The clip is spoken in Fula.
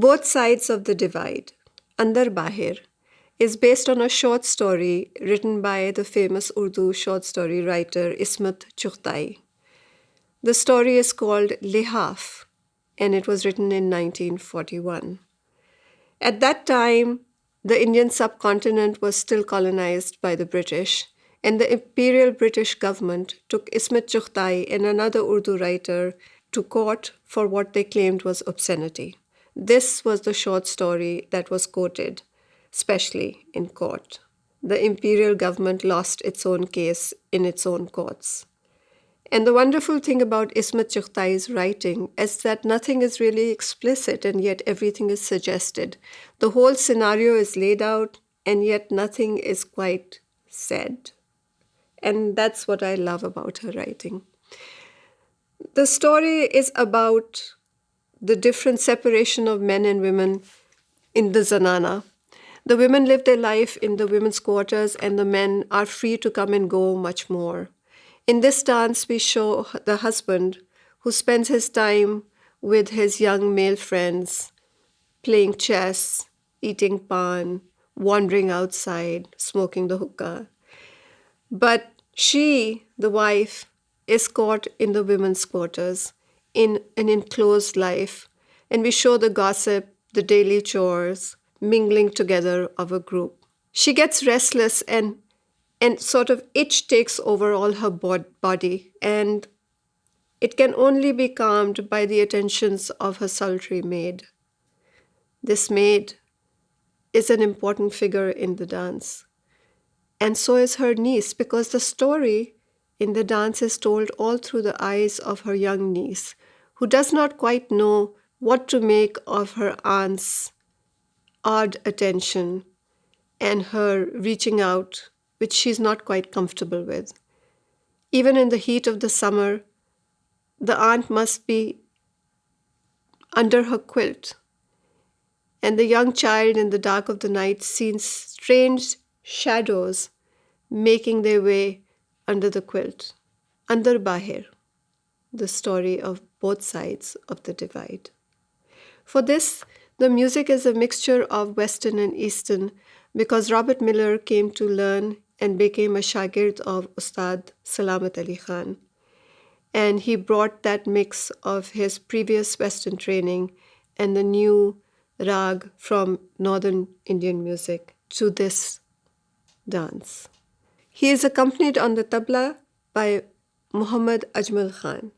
Both Sides of the Divide, Andar, Bahir, is based on a short story written by the famous Urdu short story writer Ismat Chughtai. The story is called Lihaf, and it was written in 1941. At that time, the Indian subcontinent was still colonized by the British, and the Imperial British government took Ismat Chughtai and another Urdu writer to court for what they claimed was obscenity. This was the short story that was quoted, especially in court. The imperial government lost its own case in its own courts. And the wonderful thing about Ismat Chughtai's writing is that nothing is really explicit and yet everything is suggested. The whole scenario is laid out and yet nothing is quite said. And that's what I love about her writing. The story is about the different separation of men and women in the zanana. The women live their life in the women's quarters and the men are free to come and go much more. In this dance, we show the husband who spends his time with his young male friends, playing chess, eating pan, wandering outside, smoking the hookah. But she, the wife, is caught in the women's quarters, in an enclosed life, and we show the gossip, the daily chores, mingling together of a group. She gets restless and sort of itch takes over all her body, and it can only be calmed by the attentions of her sultry maid. This maid is an important figure in the dance, and so is her niece, because the story in the dance is told all through the eyes of her young niece, who does not quite know what to make of her aunt's odd attention and her reaching out, which she's not quite comfortable with. Even in the heat of the summer, the aunt must be under her quilt, and the young child in the dark of the night sees strange shadows making their way under the quilt. Andar, Bahir, the story of both sides of the divide. For this, the music is a mixture of Western and Eastern, because Robert Miller came to learn and became a shagird of Ustad Salamat Ali Khan. And he brought that mix of his previous Western training and the new rag from Northern Indian music to this dance. He is accompanied on the tabla by Mohammad Ajmal Khan.